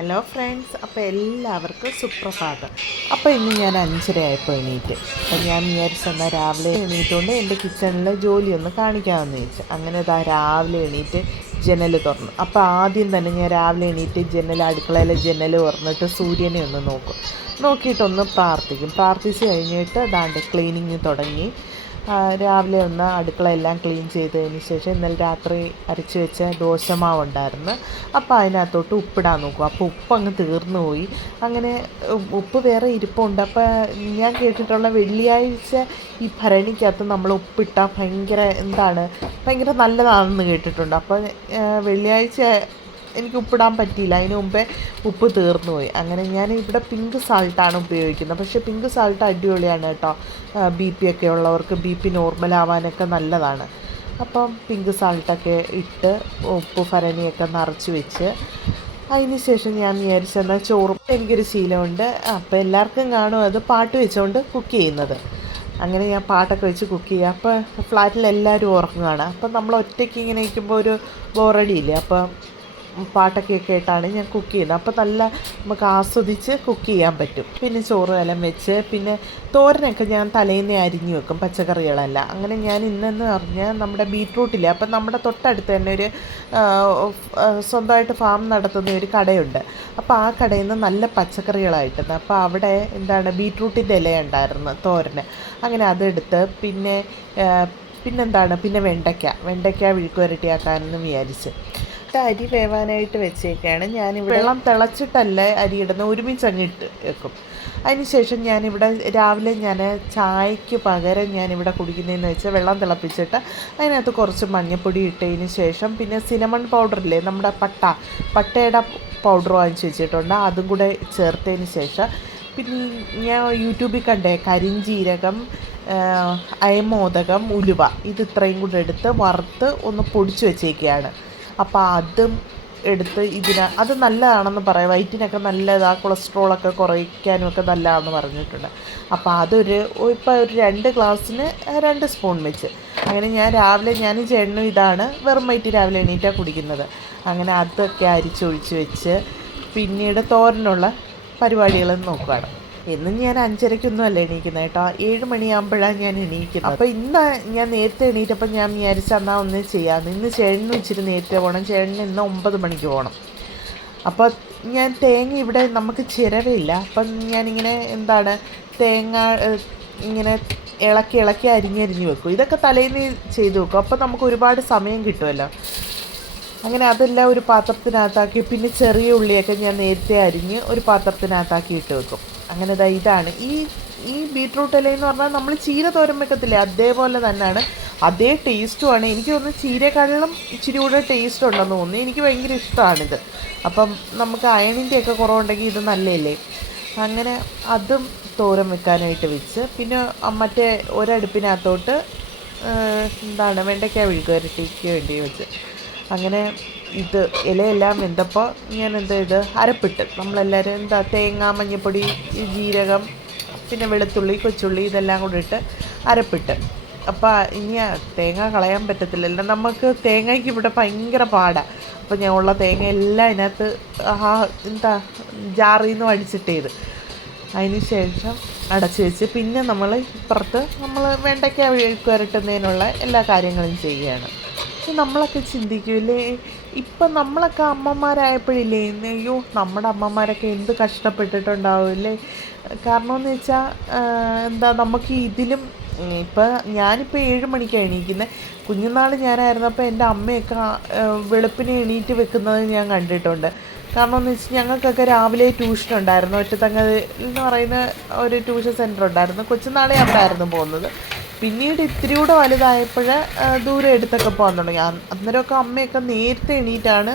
Hello friends, അപ്പോൾ എല്ലാവർക്കും സുപ്രഭാതം. അപ്പോൾ ഇന്ന് ഞാൻ 5:30 ആയപ്പോൾ എണീറ്റ്. അപ്പോൾ ഞാൻ വിചാരിച്ചെന്നാൽ രാവിലെ എണീറ്റുകൊണ്ട് എൻ്റെ കിച്ചണിലെ ജോലിയൊന്ന് കാണിക്കാമെന്ന് ചോദിച്ചു. അങ്ങനെ രാവിലെ എണീറ്റ് ജനൽ തുറന്നു. അപ്പോൾ ആദ്യം തന്നെ ഞാൻ രാവിലെ എണീറ്റ് അടുക്കളയിലെ ജനൽ തുറന്നിട്ട് സൂര്യനെ ഒന്ന് നോക്കും. നോക്കിയിട്ടൊന്ന് പ്രാർത്ഥിച്ച് കഴിഞ്ഞിട്ട് ക്ലീനിങ് തുടങ്ങി. രാവിലെ ഒന്ന് അടുക്കളയെല്ലാം ക്ലീൻ ചെയ്തതിന് ശേഷം ഇന്നലെ രാത്രി അരച്ച് വെച്ച ദോശമാവുണ്ടായിരുന്നു. അപ്പോൾ അതിനകത്തോട്ട് ഉപ്പിടാൻ നോക്കും. അപ്പോൾ ഉപ്പ് അങ്ങ് തീർന്നു പോയി. അങ്ങനെ ഉപ്പ് വേറെ ഇരിപ്പുണ്ട്. അപ്പോൾ ഞാൻ കേട്ടിട്ടുള്ള വെള്ളിയാഴ്ച ഈ ഭരണിക്കകത്ത് നമ്മൾ ഉപ്പിട്ടാൽ ഭയങ്കര നല്ലതാണെന്ന് കേട്ടിട്ടുണ്ട്. അപ്പോൾ വെള്ളിയാഴ്ച എനിക്ക് ഉപ്പിടാൻ പറ്റിയില്ല. അതിന് മുമ്പേ ഉപ്പ് തീർന്നു പോയി. അങ്ങനെ ഞാൻ ഇവിടെ പിങ്ക് സാൾട്ടാണ് ഉപയോഗിക്കുന്നത്. പക്ഷേ പിങ്ക് സാൾട്ട് അടിപൊളിയാണ് കേട്ടോ. BP ഒക്കെ ഉള്ളവർക്ക് BP നോർമലാവാനൊക്കെ നല്ലതാണ്. അപ്പം പിങ്ക് സാൾട്ടൊക്കെ ഇട്ട് ഉപ്പ് ഭരണിയൊക്കെ നിറച്ച് വെച്ച് അതിന് ശേഷം ഞാൻ വിചാരിച്ചെന്നാൽ ചോറും എനിക്കൊരു ശീലമുണ്ട്. അപ്പോൾ എല്ലാവർക്കും കാണും അത് പാട്ട് വെച്ചുകൊണ്ട് കുക്ക് ചെയ്യുന്നത്. അങ്ങനെ ഞാൻ പാട്ടൊക്കെ വെച്ച് കുക്ക് ചെയ്യുക. അപ്പോൾ ഫ്ലാറ്റിലെല്ലാവരും ഉറങ്ങുകയാണ്. അപ്പം നമ്മൾ ഒറ്റയ്ക്ക് ഇങ്ങനെ ഇരിക്കുമ്പോൾ ഒരു ബോറടിയില്ലേ. അപ്പം പാട്ടൊക്കെ കേട്ടാണ് ഞാൻ കുക്ക് ചെയ്യുന്നത്. അപ്പോൾ നമുക്ക് ആസ്വദിച്ച് കുക്ക് ചെയ്യാൻ പറ്റും. പിന്നെ ചോറ് എല്ലാം വെച്ച് പിന്നെ തോരനൊക്കെ ഞാൻ തലേന്നേ അരിഞ്ഞു വെക്കും, പച്ചക്കറികളെല്ലാം. അങ്ങനെ ഞാൻ ഇന്നെന്ന് പറഞ്ഞാൽ നമ്മുടെ ബീറ്റ്റൂട്ടില്ലേ, അപ്പം നമ്മുടെ തൊട്ടടുത്ത് തന്നെ ഒരു സ്വന്തമായിട്ട് ഫാം നടത്തുന്ന ഒരു കടയുണ്ട്. അപ്പോൾ ആ കടയിൽ നിന്ന് നല്ല പച്ചക്കറികളായിട്ടുണ്ട്. അപ്പോൾ അവിടെ ബീറ്റ്റൂട്ടിൻ്റെ ഇല ഉണ്ടായിരുന്നു തോരന്. അങ്ങനെ അതെടുത്ത് പിന്നെ വെണ്ടയ്ക്ക വിഴുക്ക് വരട്ടിയാക്കാനെന്ന് വിചാരിച്ച് അരി വേവാനായിട്ട് വെച്ചേക്കാണ്. ഞാനിവിടെ വെള്ളം തിളച്ചിട്ടല്ല അരി ഇടുന്ന, ഒരുമിച്ച് അങ്ങ് ഇട്ട് വെക്കും. അതിനുശേഷം ഞാനിവിടെ രാവിലെ ചായക്ക് പകരം ഞാനിവിടെ കുടിക്കുന്നതെന്ന് വെച്ചാൽ വെള്ളം തിളപ്പിച്ചിട്ട് അതിനകത്ത് കുറച്ച് മഞ്ഞൾപ്പൊടി ഇട്ടതിന് ശേഷം പിന്നെ സിനമൺ പൗഡറില്ലേ, നമ്മുടെ പട്ടയുടെ പൗഡർ വാങ്ങിച്ച് വെച്ചിട്ടുണ്ട്, അതും കൂടെ ചേർത്തതിന് ശേഷം പിന്നെ ഞാൻ യൂട്യൂബിൽ കണ്ടേ കരിഞ്ജീരകം, അയമോദകം, ഉലുവ ഇത് ഇത്രയും കൂടെ എടുത്ത് വറുത്ത് ഒന്ന് പൊടിച്ച് വെച്ചേക്കുകയാണ്. അപ്പോൾ അതും എടുത്ത് അത് നല്ലതാണെന്ന് പറയാം, വയറ്റിനൊക്കെ നല്ലതാണ്, കൊളസ്ട്രോളൊക്കെ കുറയ്ക്കാനുമൊക്കെ നല്ലതാണെന്ന് പറഞ്ഞിട്ടുണ്ട്. അപ്പോൾ ഇപ്പോൾ ഒരു 2 ഗ്ലാസ്സിന് 2 സ്പൂൺ വെച്ച് അങ്ങനെ ഞാനും ചേട്ടനും ഇതാണ് വെറും വയറ്റിൽ രാവിലെ എണീറ്റാണ് കുടിക്കുന്നത്. അങ്ങനെ അതൊക്കെ അരിച്ചൊഴിച്ച് വെച്ച് പിന്നീട് തോരനുള്ള പരിപാടികൾ നോക്കുകയാണ്. എന്നും ഞാൻ 5:30 അല്ല എണീക്കുന്നത് കേട്ടോ, 7 മണിയാകുമ്പോഴാണ് ഞാൻ എണീക്കുന്നത്. അപ്പോൾ ഇന്ന് ഞാൻ നേരത്തെ എണീറ്റപ്പോൾ ഞാൻ വിചാരിച്ച എന്നാൽ ഒന്നും ചെയ്യാമെന്ന്. ഇന്ന് ചേട്ടനും ഇച്ചിരി നേരത്തെ പോകണം. ചേട്ടന് ഇന്ന് 9 മണിക്ക് പോകണം. അപ്പോൾ ഞാൻ തേങ്ങ ഇവിടെ നമുക്ക് ചിരവയില്ല. അപ്പം ഞാനിങ്ങനെ തേങ്ങ ഇങ്ങനെ ഇളക്കി അരിഞ്ഞ് വെക്കും. ഇതൊക്കെ തലേന്ന് ചെയ്ത് വെക്കും. അപ്പോൾ നമുക്ക് ഒരുപാട് സമയം കിട്ടുമല്ലോ. അങ്ങനെ അതെല്ലാം ഒരു പാത്രത്തിനകത്താക്കി പിന്നെ ചെറിയ ഉള്ളിയൊക്കെ ഞാൻ നേരത്തെ അരിഞ്ഞ് ഒരു പാത്രത്തിനകത്താക്കി ഇട്ട് വെക്കും. അങ്ങനെ ഇതാണ് ഈ ബീറ്റ്റൂട്ട് ഇലയെന്ന് പറഞ്ഞാൽ നമ്മൾ ചീര തോരൻ വെക്കത്തില്ലേ, അതേപോലെ തന്നെയാണ്, അതേ ടേസ്റ്റുമാണ്. എനിക്ക് തോന്നുന്നു ചീരക്കാളിലും ഇച്ചിരി കൂടെ ടേസ്റ്റ് ഉണ്ടെന്ന് തോന്നുന്നു. എനിക്ക് ഭയങ്കര ഇഷ്ടമാണിത്. അപ്പം നമുക്ക് അയണിൻ്റെയൊക്കെ കുറവുണ്ടെങ്കിൽ ഇത് നല്ലതല്ലേ. അങ്ങനെ അതും തോരൻ വെക്കാനായിട്ട് വെച്ച് പിന്നെ മറ്റേ ഒരടുപ്പിനകത്തോട്ട് വെണ്ടയ്ക്ക വിഴുക്ക് വരട്ടിക്ക് വേണ്ടി വെച്ച് അങ്ങനെ ഇലയെല്ലാം വെന്തപ്പോൾ ഞാൻ അരപ്പിട്ട് നമ്മളെല്ലാവരും തേങ്ങ, മഞ്ഞൾപ്പൊടി, ജീരകം, പിന്നെ വെളുത്തുള്ളി, കൊച്ചുള്ളി ഇതെല്ലാം കൂടി ഇട്ട് അരപ്പിട്ട്. അപ്പോൾ ഇനി തേങ്ങ കളയാൻ പറ്റത്തില്ലല്ലോ, നമുക്ക് തേങ്ങയ്ക്ക് ഇവിടെ ഭയങ്കര പാടാണ്. അപ്പോൾ ഞാൻ ഉള്ള തേങ്ങ എല്ലാം അതിനകത്ത് ജാറിൽ നിന്ന് അടിച്ചിട്ടേത്. അതിന് ശേഷം അടച്ച് വെച്ച് പിന്നെ നമ്മൾ ഇപ്പുറത്ത് വെണ്ടയ്ക്ക വിഴുക്ക് വരട്ടുന്നതിനുള്ള എല്ലാ കാര്യങ്ങളും ചെയ്യുകയാണ്. നമ്മളൊക്കെ ചിന്തിക്കൂലേ, ഇപ്പം നമ്മളൊക്കെ അമ്മമാരായപ്പോഴില്ലേ, അയ്യോ നമ്മുടെ അമ്മമാരൊക്കെ എന്ത് കഷ്ടപ്പെട്ടിട്ടുണ്ടാവില്ലേ. കാരണം എന്ന് വെച്ചാൽ നമുക്ക് ഇതിലും ഞാനിപ്പോൾ 7 മണിക്കാണ് എണീക്കുന്നത്. കുഞ്ഞുനാൾ ഞാനായിരുന്നപ്പോൾ എൻ്റെ അമ്മയൊക്കെ വെളുപ്പിനെ എണീറ്റ് വെക്കുന്നത് ഞാൻ കണ്ടിട്ടുണ്ട്. കാരണം എന്ന് വെച്ചാൽ ഞങ്ങൾക്കൊക്കെ രാവിലെ ട്യൂഷൻ ഉണ്ടായിരുന്നു. ഒറ്റത്തങ്ങ എന്ന് പറയുന്ന ഒരു ട്യൂഷൻ സെൻറ്റർ ഉണ്ടായിരുന്നു. കൊച്ചുനാളെ അവിടെ ആയിരുന്നു പോകുന്നത്. പിന്നീട് ഇത്തിരി കൂടെ വലുതായപ്പോൾ ദൂരെ എടുത്തൊക്കെ പോകാൻ തുടങ്ങി. അന്നേരമൊക്കെ അമ്മയൊക്കെ നേരത്തെ എണീറ്റാണ്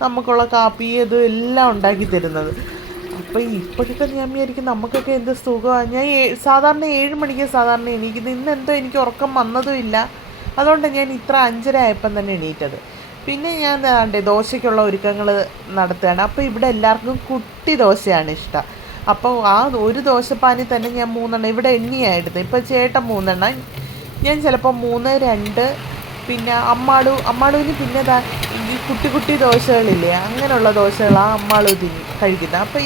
നമുക്കുള്ള കാപ്പി ഇതും എല്ലാം ഉണ്ടാക്കി തരുന്നത്. അപ്പോൾ ഇപ്പോഴൊക്കെ ഞാൻ വിചാരിക്കും നമുക്കൊക്കെ എന്ത് സുഖമാണ്. ഞാൻ സാധാരണ 7 മണിക്ക് സാധാരണ എണീക്കുന്നത്. ഇന്നെന്തോ എനിക്ക് ഉറക്കം വന്നതുമില്ല, അതുകൊണ്ടാണ് ഞാൻ ഇത്ര 5:30 ആയപ്പം തന്നെ എണീറ്റത്. പിന്നെ ഞാൻ ദോശയ്ക്കുള്ള ഒരുക്കങ്ങൾ നടത്തുകയാണ്. അപ്പോൾ ഇവിടെ എല്ലാവർക്കും കുട്ടി ദോശയാണ് ഇഷ്ടം. അപ്പോൾ ആ ഒരു ദോശപ്പാനിൽ തന്നെ ഞാൻ 3 എണ്ണം ഇവിടെ എണ്ണിയായിരുന്നു. ഇപ്പോൾ ചേട്ടൻ 3 എണ്ണം, ഞാൻ ചിലപ്പോൾ 3, 2, പിന്നെ അമ്മാടുവിന് പിന്നെ ഈ കുട്ടി കുട്ടി ദോശകളില്ലേ, അങ്ങനെയുള്ള ദോശകളാണ് അമ്മാളും കഴിക്കുന്നത്. അപ്പോൾ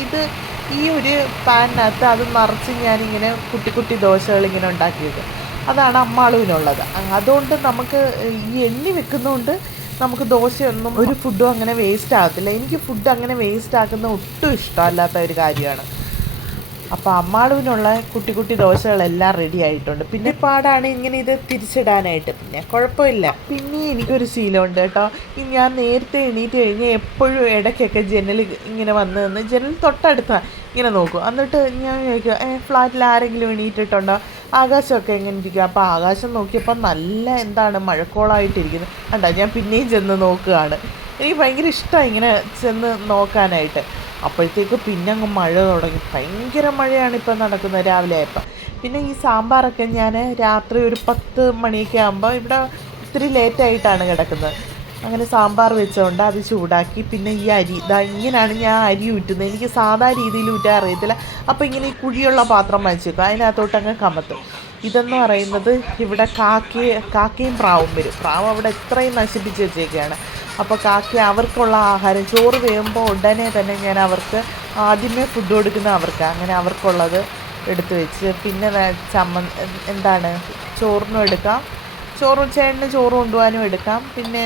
ഈ ഒരു പാനിനകത്ത് അത് നിറച്ച് ഞാനിങ്ങനെ കുട്ടി കുട്ടി ദോശകൾ ഇങ്ങനെ ഉണ്ടാക്കിയത്, അതാണ് അമ്മാളുവിനുള്ളത്. അതുകൊണ്ട് നമുക്ക് ഈ എണ്ണി വെക്കുന്നതുകൊണ്ട് നമുക്ക് ദോശയൊന്നും ഒരു ഫുഡും അങ്ങനെ വേസ്റ്റ് ആകത്തില്ല. എനിക്ക് ഫുഡ് അങ്ങനെ വേസ്റ്റ് ആക്കുന്ന ഒട്ടും ഇഷ്ടമല്ലാത്ത ഒരു കാര്യമാണ്. അപ്പോൾ അമ്മാളുവിനുള്ള കുട്ടി കുട്ടി ദോശകളെല്ലാം റെഡി ആയിട്ടുണ്ട്. പിന്നെ പാടാണ് ഇങ്ങനെ ഇത് തിരിച്ചിടാനായിട്ട്, പിന്നെ കുഴപ്പമില്ല. പിന്നെ എനിക്കൊരു ശീലമുണ്ട് കേട്ടോ. ഞാൻ നേരത്തെ എണീറ്റ് കഴിഞ്ഞ് എപ്പോഴും ഇടയ്ക്കൊക്കെ ജനൽ ഇങ്ങനെ വന്ന് ജനൽ തൊട്ടടുത്താണ് ഇങ്ങനെ നോക്കും. എന്നിട്ട് ഞാൻ ചോദിക്കും, ഫ്ലാറ്റിൽ ആരെങ്കിലും എണീറ്റിട്ടുണ്ടോ, ആകാശമൊക്കെ എങ്ങനെ ഇരിക്കും. അപ്പോൾ ആകാശം നോക്കിയപ്പോൾ നല്ല മഴക്കോളായിട്ടിരിക്കുന്നു. കണ്ടോ, ഞാൻ പിന്നെയും ചെന്ന് നോക്കുകയാണ്. എനിക്ക് ഭയങ്കര ഇഷ്ടമാണ് ഇങ്ങനെ ചെന്ന് നോക്കാനായിട്ട്. അപ്പോഴത്തേക്ക് പിന്നെ അങ്ങ് മഴ തുടങ്ങി. ഭയങ്കര മഴയാണ് ഇപ്പം നടക്കുന്നത് രാവിലെ ആയപ്പോൾ. പിന്നെ ഈ സാമ്പാറൊക്കെ ഞാൻ രാത്രി ഒരു 10 മണിയൊക്കെ ആകുമ്പോൾ, ഇവിടെ ഇത്തിരി ലേറ്റായിട്ടാണ് കിടക്കുന്നത്, അങ്ങനെ സാമ്പാർ വെച്ചുകൊണ്ട് അത് ചൂടാക്കി പിന്നെ ഈ അരി ഇങ്ങനെയാണ് ഞാൻ അരി ഊറ്റുന്നത്. എനിക്ക് സാധാ രീതിയിൽ ഊറ്റാൻ അറിയത്തില്ല. അപ്പോൾ ഇങ്ങനെ ഈ കുഴിയുള്ള പാത്രം വെച്ചേക്കും, അതിനകത്തോട്ടങ്ങ് കമത്തും. ഇതെന്ന് പറയുന്നത് ഇവിടെ കാക്കയും പ്രാവും വരും. പ്രാവ് അവിടെ എത്രയും നശിപ്പിച്ച് വെച്ചേക്കുകയാണ്. അപ്പോൾ കാക്ക അവർക്കുള്ള ആഹാരം, ചോറ് വേകുമ്പോൾ ഉടനെ തന്നെ ഞാൻ അവർക്ക് ആദ്യമേ ഫുഡ് കൊടുക്കുന്ന അവർക്ക്, അങ്ങനെ അവർക്കുള്ളത് എടുത്ത് വെച്ച് പിന്നെ ചോറിനും എടുക്കാം, ചേട്ടന് ചോറ് കൊണ്ടുപോകാനും എടുക്കാം, പിന്നെ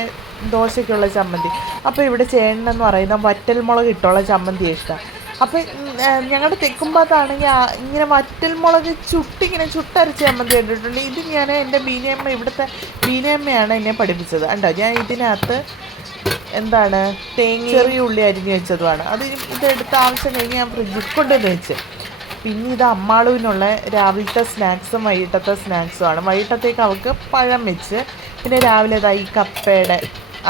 ദോശയ്ക്കുള്ള ചമ്മന്തി. അപ്പോൾ ഇവിടെ ചേട്ടനെന്ന് പറയുന്ന വറ്റൽമുളക് ഇട്ടുള്ള ചമ്മന്തി ഇഷ്ടം. അപ്പം ഞങ്ങളുടെ തെക്കുംഭാഗത്താണെങ്കിൽ ഇങ്ങനെ വറ്റൽമുളക് ചുട്ടരച്ച് ചമ്മന്തി കണ്ടിട്ടുണ്ട്. ഇത് ഞാൻ എൻ്റെ ഇവിടുത്തെ ബീനയമ്മയാണ് എന്നെ പഠിപ്പിച്ചത്. കണ്ടോ, ഞാൻ ഇതിനകത്ത് ചെറിയ ഉള്ളി അരിഞ്ഞ് വെച്ചതുമാണ്. ഇതെടുത്ത് ആവശ്യം കഴിഞ്ഞ് ഞാൻ ഫ്രിഡ്ജിൽ കൊണ്ടുവന്ന് വെച്ച്. പിന്നെ ഇത് അമ്മാളുവിനുള്ള രാവിലത്തെ സ്നാക്സും വൈകിട്ടത്തെ സ്നാക്സുമാണ്. വൈകിട്ടത്തേക്ക് അവൾക്ക് പഴം വെച്ച്, പിന്നെ രാവിലെ ഈ കപ്പയുടെ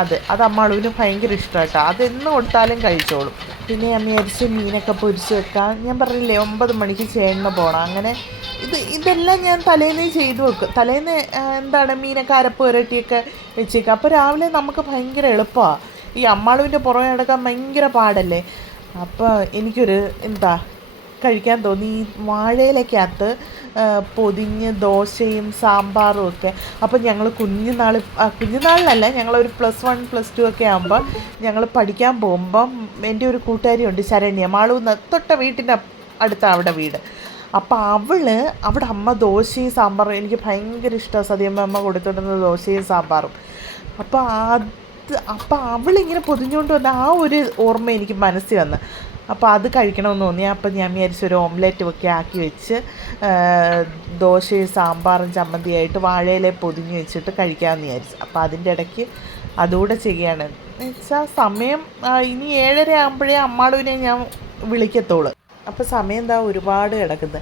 അത് അമ്മാളുവിന് ഭയങ്കര ഇഷ്ടമാണ് കേട്ടോ. അതെന്ന് കൊടുത്താലും കഴിച്ചോളും. പിന്നെ ഞാൻ വിചാരിച്ച് മീനൊക്കെ പൊരിച്ച് വെക്കാം. ഞാൻ പറഞ്ഞില്ലേ 9 മണിക്ക് ചേട്ടന് പോകണം. അങ്ങനെ ഇതെല്ലാം ഞാൻ തലേന്നേ ചെയ്ത് വെക്കും. തലേന്ന് മീനൊക്കെ അരപ്പ് പുരട്ടിയൊക്കെ വെച്ചേക്കാം. അപ്പോൾ രാവിലെ നമുക്ക് ഭയങ്കര എളുപ്പമാണ്. ഈ അമ്മാളുവിൻ്റെ പുറമെ നടക്കാൻ ഭയങ്കര പാടല്ലേ. അപ്പോൾ എനിക്കൊരു കഴിക്കാൻ തോന്നി. ഈ വാഴയിലക്കകത്ത് പൊതിഞ്ഞ് ദോശയും സാമ്പാറും ഒക്കെ. അപ്പോൾ ഞങ്ങൾ കുഞ്ഞുനാളിലല്ല, ഞങ്ങളൊരു +1 +2 ഒക്കെ ആകുമ്പോൾ ഞങ്ങൾ പഠിക്കാൻ പോകുമ്പം എൻ്റെ ഒരു കൂട്ടുകാരിയുണ്ട്, ശരണ്യ. തൊട്ട വീട്ടിൻ്റെ അടുത്താണ് അവിടെ വീട്. അപ്പോൾ അവിടെ അമ്മ ദോശയും സാമ്പാറും, എനിക്ക് ഭയങ്കര ഇഷ്ടമാണ് സതിയമ്മ കൊടുത്തിടുന്ന ദോശയും സാമ്പാറും. അപ്പോൾ അവളിങ്ങനെ പൊതിഞ്ഞുകൊണ്ട് വന്ന ആ ഒരു ഓർമ്മ എനിക്ക് മനസ്സിൽ വന്ന്. അപ്പോൾ അത് കഴിക്കണമെന്ന് തോന്നി. അപ്പോൾ ഞാൻ വിചാരിച്ചു ഒരു ഓംലെറ്റ് ഒക്കെ ആക്കി വെച്ച് ദോശയും സാമ്പാറും ചമ്മന്തിയായിട്ട് വാഴയിലെ പൊതിഞ്ഞ് വെച്ചിട്ട് കഴിക്കാമെന്ന് വിചാരിച്ചു. അപ്പോൾ അതിൻ്റെ ഇടയ്ക്ക് അതുകൂടെ ചെയ്യുകയാണ്. എന്നുവെച്ചാൽ സമയം ഇനി 7:30 ആകുമ്പോഴേ അമ്മാളുവിനെ ഞാൻ വിളിക്കത്തുള്ളൂ. അപ്പോൾ സമയം ഒരുപാട് കിടക്കുന്നത്.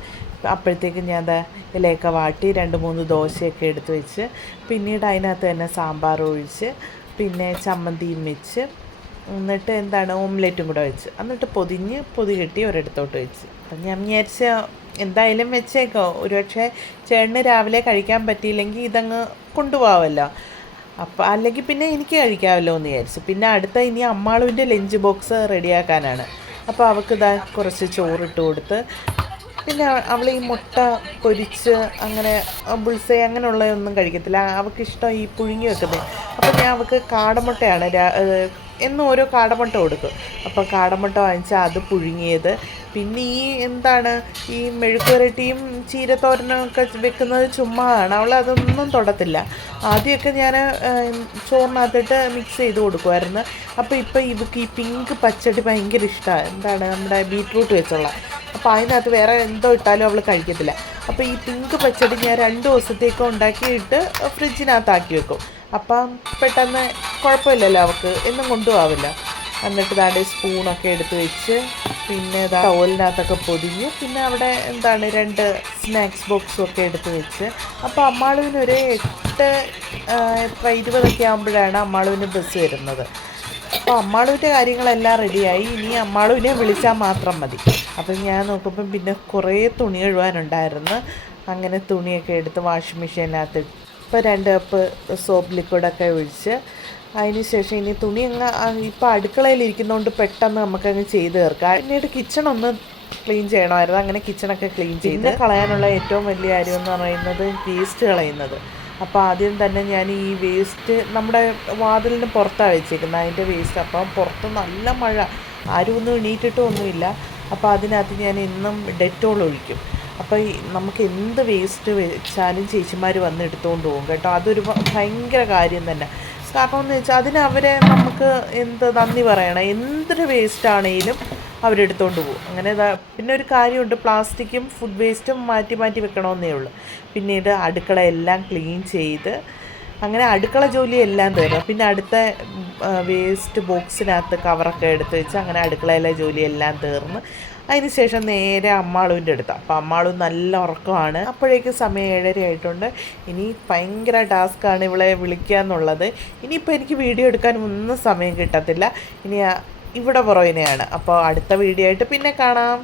അപ്പോഴത്തേക്ക് ഞാൻ ഇലയൊക്കെ വാട്ടി 2-3 ദോശയൊക്കെ എടുത്ത് വെച്ച്, പിന്നീട് അതിനകത്ത് തന്നെ സാമ്പാർ ഒഴിച്ച്, പിന്നെ ചമ്മന്തിയും വെച്ച്, എന്നിട്ട് ഓംലെറ്റും കൂടെ വെച്ച്, എന്നിട്ട് പൊതി കെട്ടി ഒരിടത്തോട്ട് വെച്ച്. അപ്പം ഞാൻ വിചാരിച്ച എന്തായാലും വെച്ചേക്കോ, ഒരുപക്ഷെ ചേട്ടന് രാവിലെ കഴിക്കാൻ പറ്റിയില്ലെങ്കിൽ ഇതങ്ങ് കൊണ്ടുപോകാമല്ലോ. അപ്പോൾ അല്ലെങ്കിൽ പിന്നെ എനിക്ക് കഴിക്കാമല്ലോ എന്ന് വിചാരിച്ചു. പിന്നെ ഇനി അമ്മാളുവിൻ്റെ ലഞ്ച് ബോക്സ് റെഡിയാക്കാനാണ്. അപ്പോൾ അവൾക്ക് കുറച്ച് ചോറിട്ട് കൊടുത്ത്, പിന്നെ അവൾ ഈ മുട്ട പൊരിച്ച് അങ്ങനെ ബുൾസൈ അങ്ങനെയുള്ളതൊന്നും കഴിക്കത്തില്ല. അവൾക്കിഷ്ടം ഈ പുഴുങ്ങി വെക്കുന്നത്. അപ്പോൾ ഞാൻ അവൾക്ക് കാടമുട്ടയാണ് എന്നും ഓരോ കാടമുട്ട കൊടുക്കും. അപ്പോൾ കാടമുട്ട വാങ്ങിച്ചാൽ അത് പുഴുങ്ങിയത്, പിന്നെ ഈ മെഴുക്കുവരട്ടിയും ചീരത്തോരനും ഒക്കെ വെക്കുന്നത് ചുമ്മാതാണ്. അവൾ അതൊന്നും തൊടത്തില്ല. ആദ്യമൊക്കെ ഞാൻ ചോറിനകത്തിട്ട് മിക്സ് ചെയ്ത് കൊടുക്കുമായിരുന്നു. അപ്പോൾ ഇപ്പോൾ ഇവൾക്ക് ഈ പിങ്ക് പച്ചടി ഭയങ്കര ഇഷ്ടമാണ്. നമ്മുടെ ബീറ്റ്റൂട്ട് വെച്ചുള്ള. അപ്പോൾ അതിനകത്ത് വേറെ എന്തോ ഇട്ടാലും അവൾ കഴിക്കത്തില്ല. അപ്പോൾ ഈ പിങ്ക് പച്ചടി ഞാൻ 2 ദിവസത്തേക്ക് ഉണ്ടാക്കിയിട്ട് ഫ്രിഡ്ജിനകത്താക്കി വെക്കും. അപ്പം പെട്ടെന്ന് കുഴപ്പമില്ലല്ലോ, അവൾക്ക് എന്നും കൊണ്ടുപോകാവില്ല. എന്നിട്ട് സ്പൂണൊക്കെ എടുത്ത് വെച്ച്, പിന്നെ ടവലിനകത്തൊക്കെ പൊതിഞ്ഞ്, പിന്നെ അവിടെ 2 സ്നാക്സ് ബോക്സും ഒക്കെ എടുത്ത് വെച്ച്. അപ്പോൾ അമ്മാളുവിനൊരു 8:20 ആകുമ്പോഴാണ് അമ്മാളുവിന് ബസ് വരുന്നത്. അപ്പോൾ അമ്മാളുവിൻ്റെ കാര്യങ്ങളെല്ലാം റെഡിയായി. ഇനി അമ്മാളുവിനെ വിളിച്ചാൽ മാത്രം മതി. അപ്പം ഞാൻ നോക്കുമ്പം പിന്നെ കുറേ തുണി കഴുകാനുണ്ടായിരുന്നു. അങ്ങനെ തുണിയൊക്കെ എടുത്ത് വാഷിംഗ് മെഷീനകത്ത് ഇപ്പോൾ 2 കപ്പ് സോപ്പ് ലിക്വിഡൊക്കെ ഒഴിച്ച്, അതിന് ശേഷം ഇനി തുണി ഇപ്പോൾ അടുക്കളയിലിരിക്കുന്നതുകൊണ്ട് പെട്ടെന്ന് നമുക്കങ്ങ് ചെയ്ത് തീർക്കാം. പിന്നീട് കിച്ചണൊന്ന് ക്ലീൻ ചെയ്യണമായിരുന്നു. അങ്ങനെ കിച്ചണൊക്കെ ക്ലീൻ ചെയ്ത് കളയാനുള്ള ഏറ്റവും വലിയ കാര്യം എന്ന് പറയുന്നത് വേസ്റ്റ് കളയുന്നത്. അപ്പോൾ ആദ്യം തന്നെ ഞാൻ ഈ വേസ്റ്റ് നമ്മുടെ വാതിലിന് പുറത്താണ് വെച്ചേക്കുന്നത്, അതിൻ്റെ വേസ്റ്റ്. അപ്പം പുറത്ത് നല്ല മഴ, ആരും ഒന്നും എണീറ്റിട്ടൊന്നുമില്ല. അപ്പോൾ അതിനകത്ത് ഞാൻ എന്നും ഡെറ്റോൾ ഒഴിക്കും. അപ്പോൾ നമുക്ക് എന്ത് വേസ്റ്റ് വെച്ചാലും ചേച്ചിമാർ വന്ന് എടുത്തുകൊണ്ട് പോകും കേട്ടോ. അതൊരു ഭയങ്കര കാര്യം തന്നെ. കാരണം എന്ന് വെച്ചാൽ അതിന് അവരെ നമുക്ക് എന്ത് നന്ദി പറയണം. എന്തൊരു വേസ്റ്റാണേലും അവരെടുത്തുകൊണ്ട് പോകും. അങ്ങനെ പിന്നെ ഒരു കാര്യമുണ്ട്, പ്ലാസ്റ്റിക്കും ഫുഡ് വേസ്റ്റും മാറ്റി മാറ്റി വെക്കണമെന്നേ ഉള്ളൂ. പിന്നീട് അടുക്കളയെല്ലാം ക്ലീൻ ചെയ്ത് അങ്ങനെ അടുക്കള ജോലിയെല്ലാം തീർന്നു. പിന്നെ അടുത്ത വേസ്റ്റ് ബോക്സിനകത്ത് കവറൊക്കെ എടുത്ത് വെച്ച് അങ്ങനെ അടുക്കളയിലെ ജോലിയെല്ലാം തീർന്ന് അതിന് ശേഷം നേരെ അമ്മാളുവിൻ്റെ അടുത്താണ്. അപ്പോൾ അമ്മാളു നല്ല ഉറക്കമാണ്. അപ്പോഴേക്കും സമയം 7:30 ആയിട്ടുണ്ട്. ഇനി ഭയങ്കര ടാസ്ക്കാണ് ഇവളെ വിളിക്കുക എന്നുള്ളത്. ഇനിയിപ്പോൾ എനിക്ക് വീഡിയോ എടുക്കാൻ ഒന്നും സമയം കിട്ടത്തില്ല. ഇനി ഇവിടെ പുറകിനെയാണ്. അപ്പോൾ അടുത്ത വീഡിയോ ആയിട്ട് പിന്നെ കാണാം.